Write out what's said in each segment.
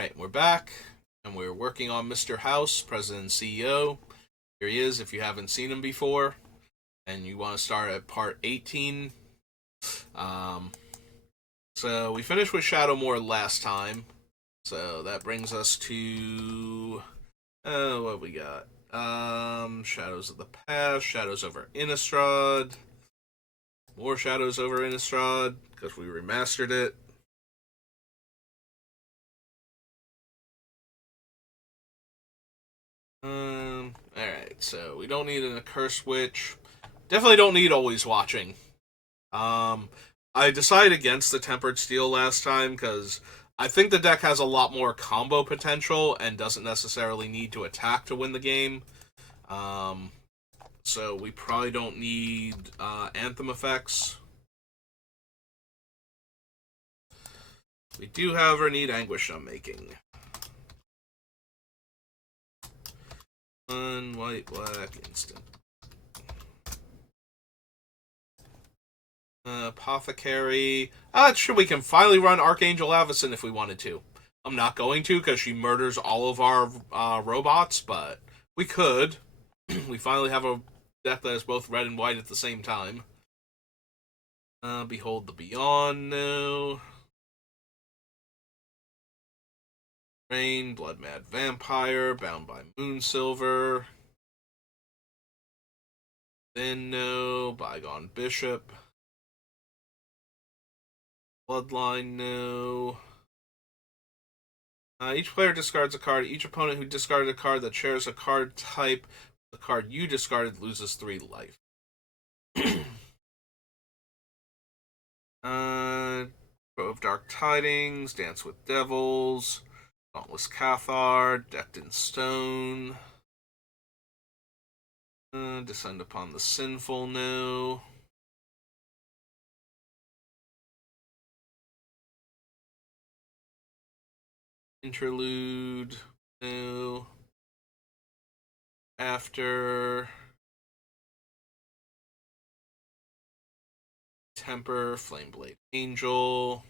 Alright, we're back, and we're working on Mr. House, President and CEO. Here he is, if you haven't seen him before, and you want to start at part 18. Um, so, we finished with Shadowmoor last time, so that brings us to... what we got? Shadows of the Past, Shadows over Innistrad, more Shadows over Innistrad, because we remastered it. Alright, so we don't need an Accursed Witch. Definitely don't need Always Watching. I decided against the Tempered Steel last time because I think the deck has a lot more combo potential and doesn't necessarily need to attack to win the game. So we probably don't need Anthem effects. We do, however, need Anguish Unmaking. White, black, instant. Apothecary. Sure, we can finally run Archangel Avacyn if we wanted to. I'm not going to because she murders all of our robots, but we could. We finally have a deck that is both red and white at the same time. Behold the Beyond, no. Rain, Blood Mad Vampire, Bound by Moonsilver. Then no, Bygone Bishop. Bloodline, no. Each player discards a card. Each opponent who discarded a card that shares a card type, the card you discarded loses 3 life. Bow of Dark Tidings, Dance with Devils, Dauntless Cathar, Decked in Stone, Descend upon the Sinful, no. Interlude, no. After Temper, Flameblade Angel.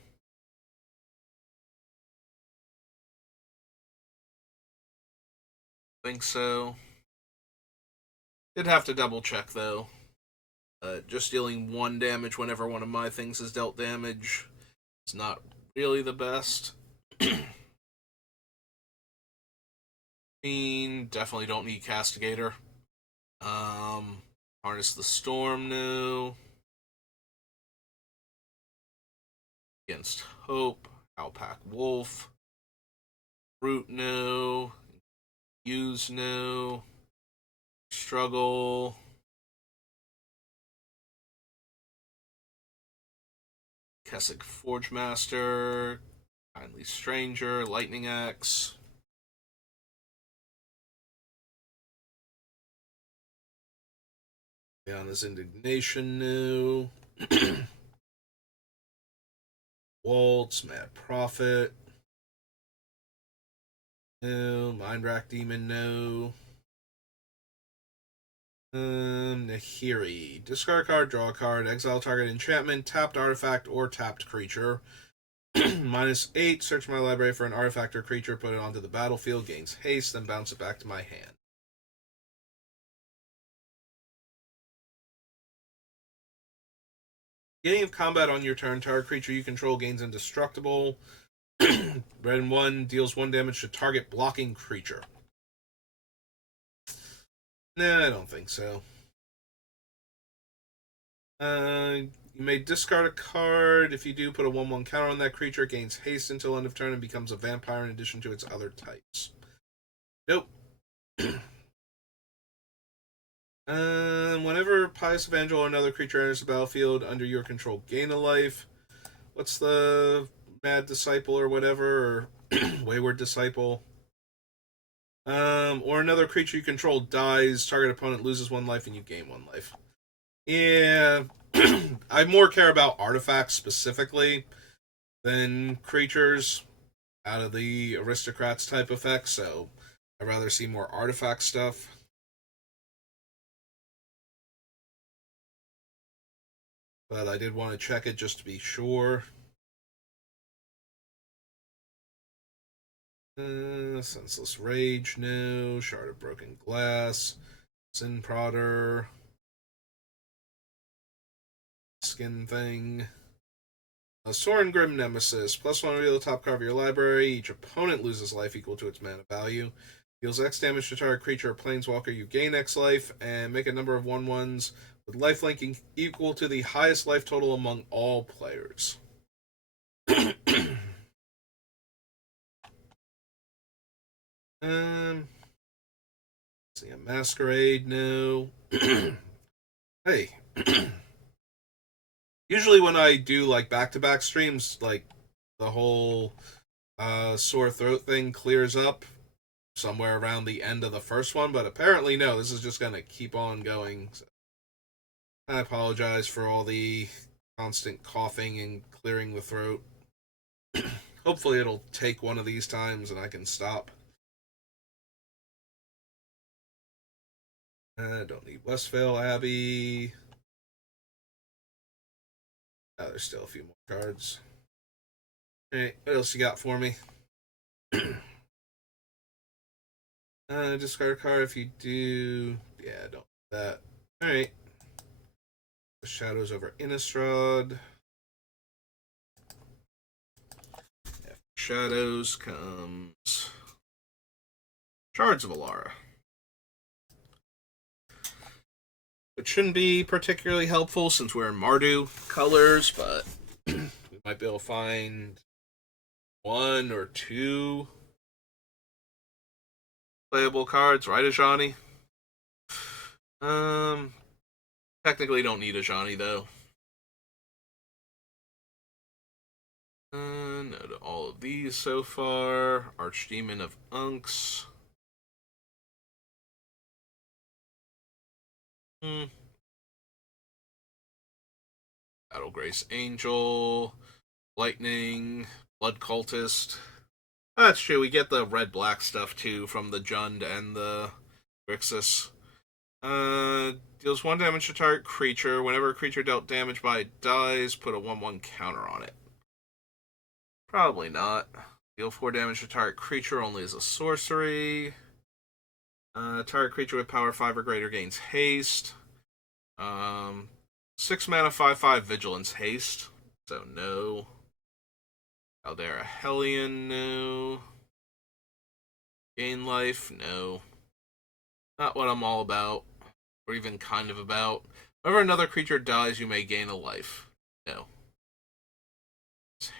Think so. Did have to double check though. Just dealing 1 damage whenever one of my things is dealt damage is not really the best. Definitely don't need Castigator. Harness the Storm, no. Against Hope, Alpac Wolf. Root, no. Use, no. Struggle. Kessig Forgemaster. Kindly Stranger. Lightning Axe. Leona's Indignation, no. Waltz, Mad Prophet. No. Mindrack Demon, no. Nahiri. Discard a card, draw a card, exile target enchantment, tapped artifact, or tapped creature. -8, search my library for an artifact or creature, put it onto the battlefield, gains haste, then bounce it back to my hand. Beginning of combat on your turn, target creature you control gains indestructible. Red and 1 deals 1 damage to target blocking creature. Nah, I don't think so. You may discard a card. If you do, put a 1/1 counter on that creature. It gains haste until end of turn and becomes a vampire in addition to its other types. Nope. Whenever Pious Evangel or another creature enters the battlefield under your control, gain a life. What's the Mad Disciple or whatever, or Wayward Disciple? Or another creature you control dies, target opponent loses 1 life, and you gain 1 life. Yeah, I more care about artifacts specifically than creatures out of the aristocrats type effects, so I'd rather see more artifact stuff. But I did want to check it just to be sure. Senseless Rage, no. Shard of Broken Glass. Sin Prodder. Skin Thing. Soren Grim Nemesis. +1 reveal the top card of your library. Each opponent loses life equal to its mana value. Deals X damage to target creature or planeswalker. You gain X life. And make a number of 1/1s with lifelink equal to the highest life total among all players. See a Masquerade, no. Hey. Usually when I do like back-to-back streams, like the whole sore throat thing clears up somewhere around the end of the first one, but apparently no, this is just gonna keep on going. So I apologize for all the constant coughing and clearing the throat. Hopefully it'll take one of these times and I can stop. Don't need Westvale Abbey. Oh, there's still a few more cards. Alright, what else you got for me? Discard a card if you do. Yeah, don't do that. Alright. The Shadows over Innistrad. After Shadows comes Shards of Alara. It shouldn't be particularly helpful since we're in Mardu colors, but we might be able to find one or two playable cards, right, Ajani? Technically don't need Ajani, though. No to all of these so far. Archdemon of Unks. Battlegrace Angel. Lightning. Blood Cultist. That's true, we get the red-black stuff, too, from the Jund and the Grixis. Deals 1 damage to target creature. Whenever a creature dealt damage by it dies, put a 1/1 counter on it. Probably not. Deal 4 damage to target creature only as a sorcery. Target creature with power 5 or greater gains haste. 6 mana 5/5 vigilance haste. So no. Caldera Hellion, no. Gain life, no. Not what I'm all about. Or even kind of about. Whenever another creature dies, you may gain a life. No.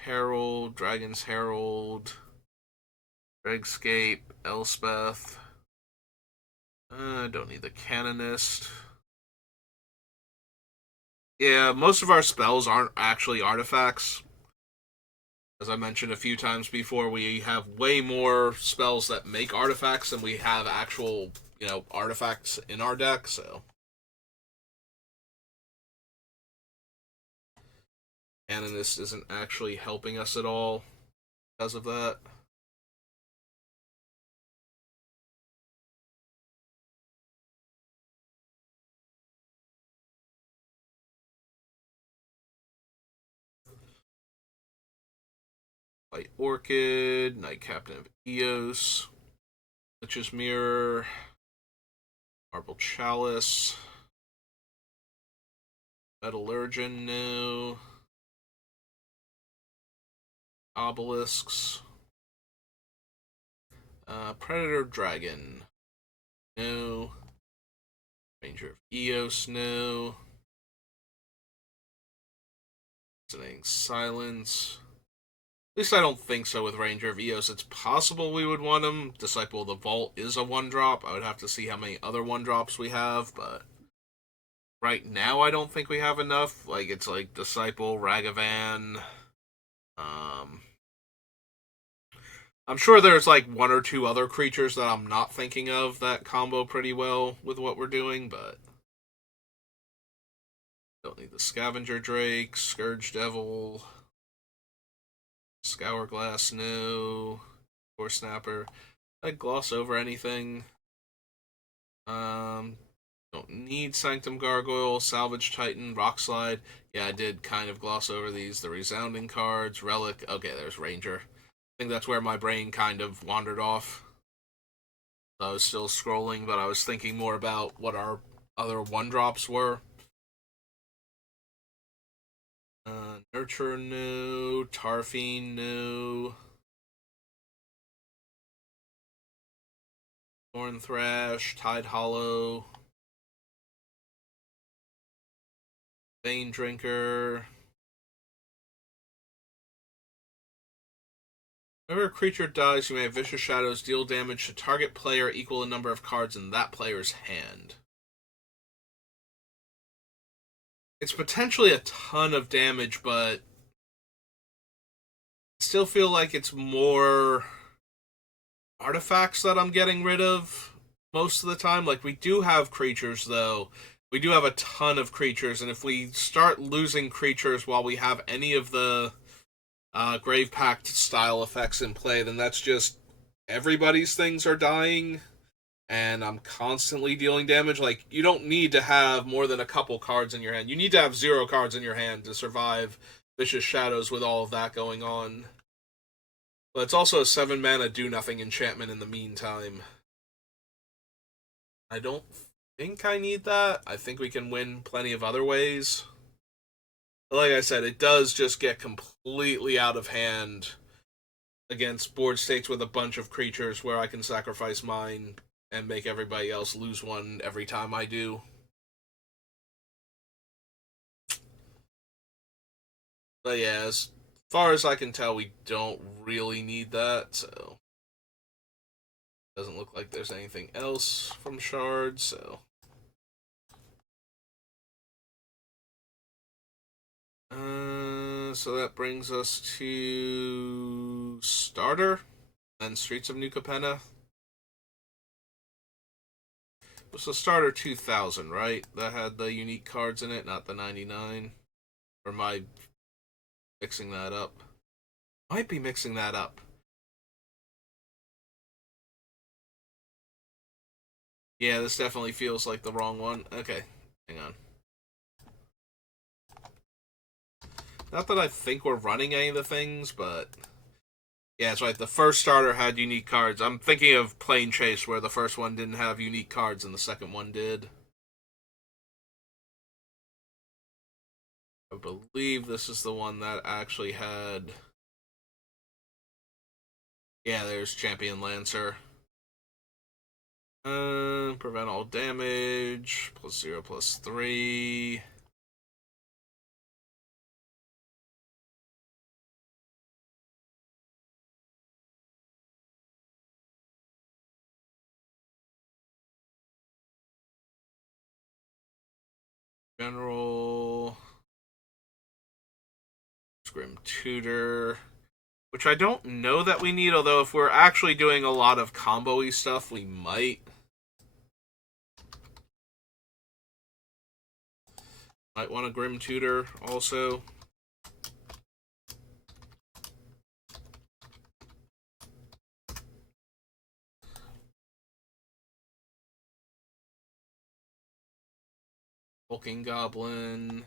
Herald, Dragon's Herald, Dregscape, Elspeth. Don't need the Canonist. Yeah, most of our spells aren't actually artifacts. As I mentioned a few times before, we have way more spells that make artifacts than we have actual, artifacts in our deck, so. Canonist isn't actually helping us at all because of that. White Orchid, Knight Captain of Eos, Lich's Mirror, Marble Chalice, Metallurgian, no. Obelisks, Predator Dragon, no. Ranger of Eos, no. Listening Silence. At least I don't think so with Ranger of Eos. It's possible we would want him. Disciple of the Vault is a 1-drop. I would have to see how many other 1-drops we have, but right now I don't think we have enough. It's like Disciple, Ragavan. I'm sure there's one or two other creatures that I'm not thinking of that combo pretty well with what we're doing, but don't need the Scavenger Drake, Scourge Devil, Scourglass, no. Core Snapper. I gloss over anything. Don't need Sanctum Gargoyle, Salvage Titan, Rockslide. Yeah, I did kind of gloss over these. The Resounding cards, Relic. Okay, there's Ranger. think that's where my brain kind of wandered off. I was still scrolling, but I was thinking more about what our other one drops were. Nurture no, Tarfine no, Thorn Thrash, Tide Hollow, Vein Drinker. Whenever a creature dies, you may have Vicious Shadows deal damage to target player equal the number of cards in that player's hand. It's potentially a ton of damage, but I still feel like it's more artifacts that I'm getting rid of most of the time. Like, we do have creatures, though. We do have a ton of creatures, and if we start losing creatures while we have any of the Grave Pact style effects in play, then that's just everybody's things are dying, and I'm constantly dealing damage. Like, you don't need to have more than a couple cards in your hand. You need to have 0 cards in your hand to survive Vicious Shadows with all of that going on. But it's also a 7 mana do nothing enchantment in the meantime. I don't think I need that. I think we can win plenty of other ways. But like I said, it does just get completely out of hand against board states with a bunch of creatures where I can sacrifice mine and make everybody else lose one every time I do. But yeah, as far as I can tell, we don't really need that, so doesn't look like there's anything else from Shard, so so that brings us to Starter and Streets of New Capenna. So Starter 2000, right? That had the unique cards in it, not the 99. Or am I mixing that up? Might be mixing that up. Yeah, this definitely feels like the wrong one. Okay, hang on. Not that I think we're running any of the things, but yeah, that's right. The first starter had unique cards. I'm thinking of Plane Chase, where the first one didn't have unique cards and the second one did. I believe this is the one that actually had. Yeah, there's Champion Lancer. Prevent all damage. +0, +3. General. Grim Tutor. Which I don't know that we need, although if we're actually doing a lot of combo-y stuff, we might. Might want a Grim Tutor also. Hulking Goblin.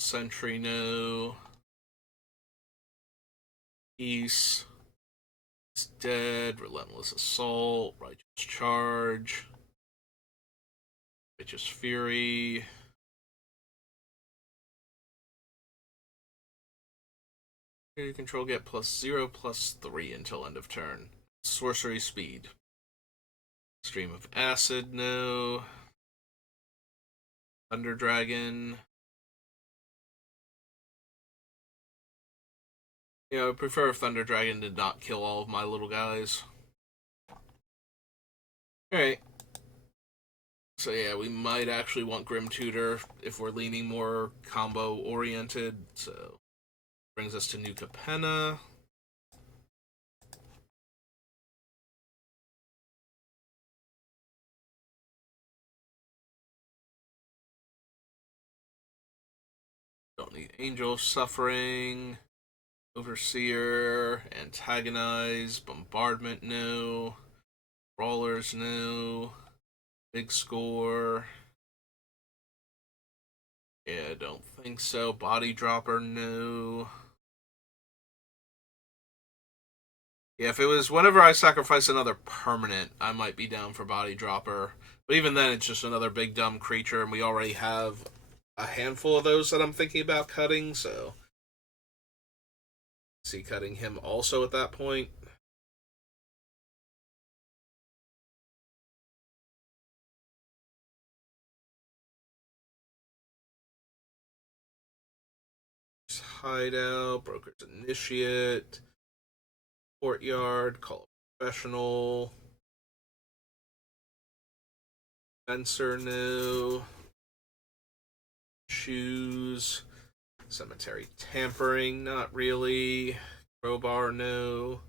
Sentry no. Peace. It's dead. Relentless Assault. Righteous Charge. Righteous Fury. You control get +0, +3 until end of turn. Sorcery Speed. Stream of Acid, no. Thunder Dragon. Yeah, I would prefer if Thunder Dragon did not kill all of my little guys. Alright. So yeah, we might actually want Grim Tutor if we're leaning more combo oriented. So brings us to New Capenna. Don't need Angel of Suffering. Overseer, Antagonize, Bombardment, no. Brawlers, no. Big Score. Yeah, I don't think so. Body Dropper, no. Yeah, if it was whenever I sacrifice another permanent, I might be down for Body Dropper. But even then, it's just another big dumb creature, and we already have a handful of those that I'm thinking about cutting, so see cutting him also at that point. Hideout, Broker's Initiate, Courtyard, Call a Professional, Fencer new, Shoes, Cemetery Tampering, not really, Crowbar no.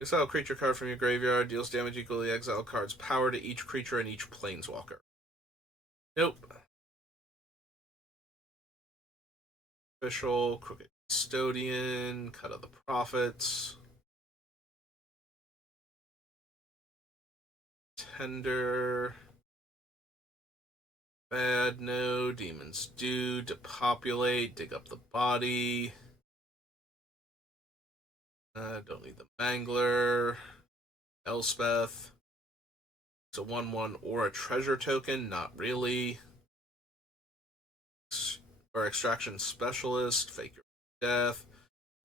Exile a creature card from your graveyard, deals damage equal to the exile card's power to each creature and each planeswalker. Nope. Official, Crooked Custodian, Cut of the Prophets, Tender, Bad no, Demons do, Depopulate, Dig up the Body. Don't need the Mangler, Elspeth. It's a 1/1 or a treasure token, not really. Or Extraction Specialist, Fake Your Death.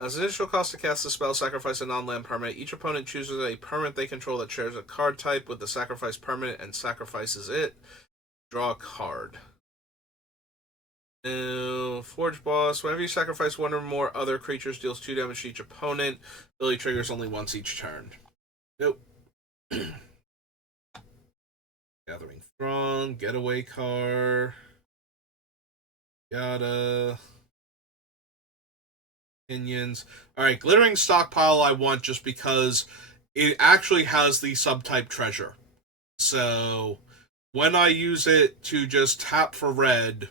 As an initial cost to cast the spell, sacrifice a non-land permanent. Each opponent chooses a permanent they control that shares a card type with the sacrifice permanent and sacrifices it. Draw a card. Now, Forge Boss. Whenever you sacrifice one or more other creatures, deals 2 damage to each opponent. Ability triggers only once each turn. Nope. Gathering Throng, Getaway Car. Yada. Opinions. Alright, Glittering Stockpile I want just because it actually has the subtype treasure. So when I use it to just tap for red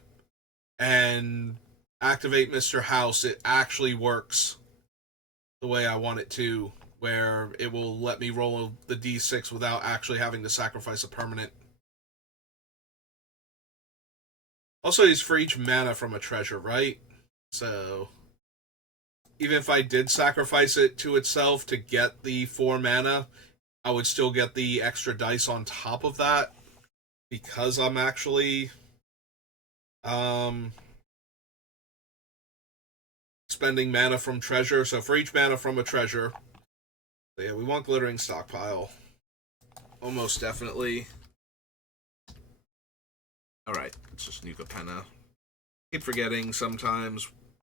and activate Mr. House, it actually works the way I want it to, where it will let me roll the d6 without actually having to sacrifice a permanent. Also, he's for each mana from a treasure, right? So even if I did sacrifice it to itself to get the 4 mana, I would still get the extra dice on top of that because I'm actually spending mana from treasure. So for each mana from a treasure, yeah, we want Glittering Stockpile. Almost definitely. Alright, it's just Nuka Penna. Keep forgetting sometimes,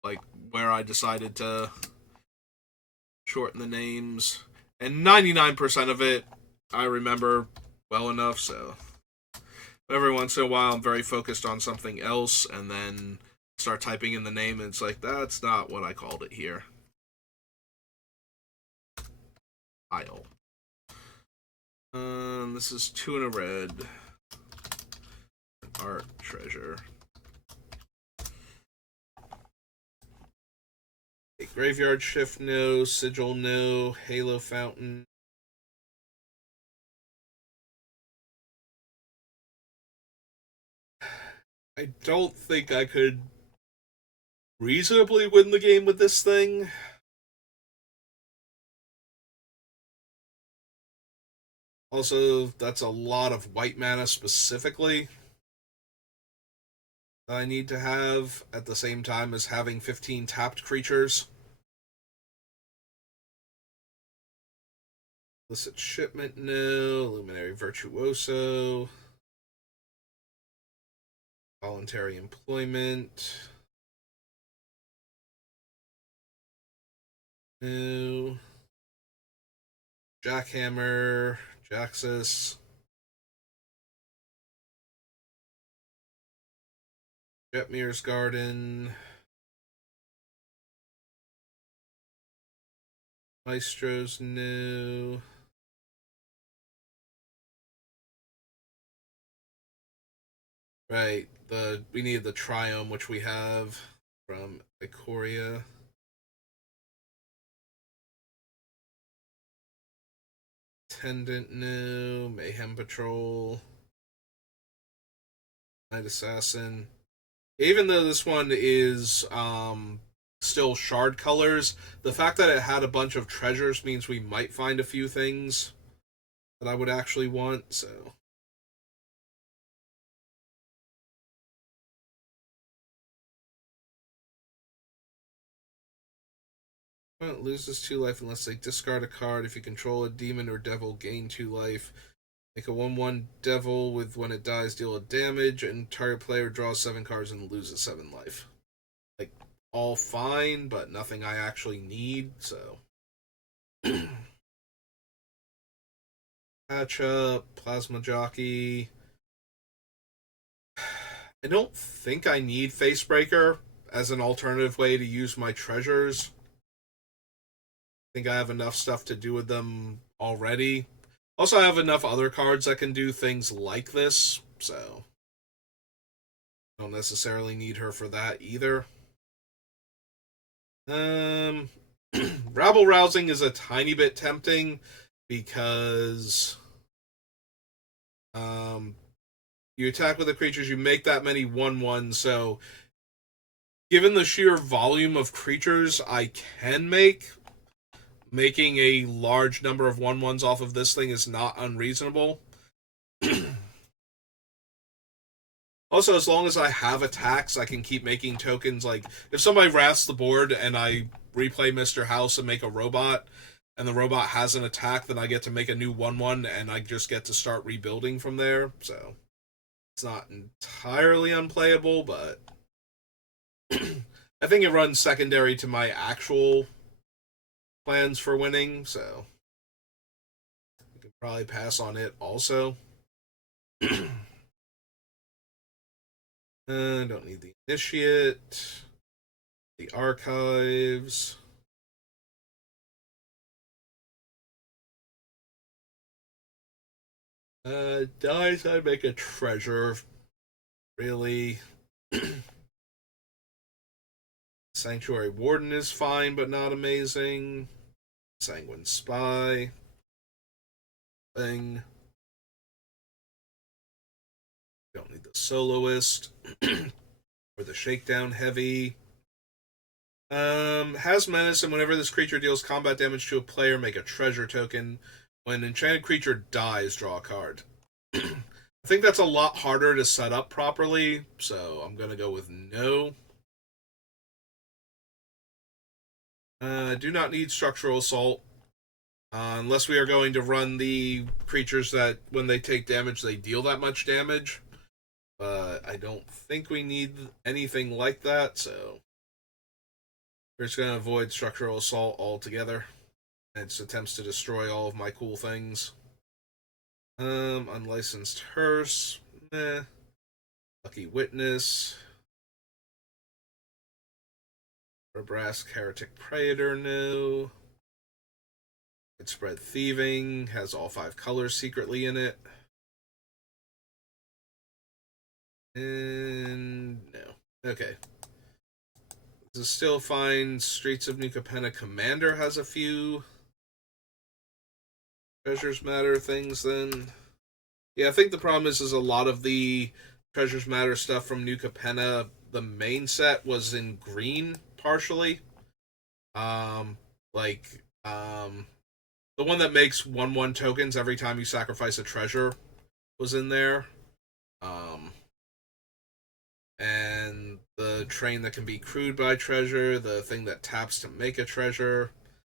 like, where I decided to shorten the names. And 99% of it I remember well enough, so every once in a while I'm very focused on something else and then start typing in the name and it's like, that's not what I called it here. Isle. This is 2 and a red. Art treasure. Graveyard Shift no, Sigil no, Halo Fountain. I don't think I could reasonably win the game with this thing. Also, that's a lot of white mana specifically that I need to have at the same time as having 15 tapped creatures. Illicit Shipment, no. Luminary Virtuoso. Voluntary Employment. No. Jackhammer. Jaxus. Jetmir's Garden. Maestro's new. Right, we need the Triome, which we have from Ikoria. Attendant new, Mayhem Patrol, Night Assassin. Even though this one is still shard colors. The fact that it had a bunch of treasures means we might find a few things that I would actually want, so. Well, it loses 2 life unless they discard a card. If you control a demon or devil, gain 2 life. Make a 1/1 devil with when it dies, deal a damage, and target player draws 7 cards and loses 7 life. Like, all fine, but nothing I actually need, so. Patch up, Plasma Jockey. I don't think I need Facebreaker as an alternative way to use my treasures. I think I have enough stuff to do with them already. Also, I have enough other cards that can do things like this, so don't necessarily need her for that either. Rabble Rousing is a tiny bit tempting because you attack with the creatures, you make that many 1/1, so given the sheer volume of creatures I can make, making a large number of 1/1s off of this thing is not unreasonable. Also, as long as I have attacks, I can keep making tokens. Like, if somebody wraths the board and I replay Mr. House and make a robot, and the robot has an attack, then I get to make a new 1/1, and I just get to start rebuilding from there. So, it's not entirely unplayable, but I think it runs secondary to my actual plans for winning, so we could probably pass on it also. Don't need the initiate, the archives. Dies, I'd make a treasure. Really. Sanctuary Warden is fine, but not amazing. Sanguine Spy. Thing. Don't need the Soloist. Or the Shakedown Heavy. Has Menace, and whenever this creature deals combat damage to a player, make a treasure token. When enchanted creature dies, draw a card. I think that's a lot harder to set up properly, so I'm gonna go with no. Do not need Structural Assault. Unless we are going to run the creatures that, when they take damage, they deal that much damage. But I don't think we need anything like that, so we're just going to avoid Structural Assault altogether. And it attempts to destroy all of my cool things. Unlicensed Hearse. Meh. Lucky Witness. Brass Heretic Praetor, no. Widespread Thieving has all 5 colors secretly in it. And no. Okay. This is still fine. Streets of New Capenna Commander has a few Treasures Matter things then. Yeah, I think the problem is a lot of the Treasures Matter stuff from New Capenna, the main set was in green partially. The one that makes 1/1 tokens every time you sacrifice a treasure was in there. And the train that can be crewed by treasure, the thing that taps to make a treasure.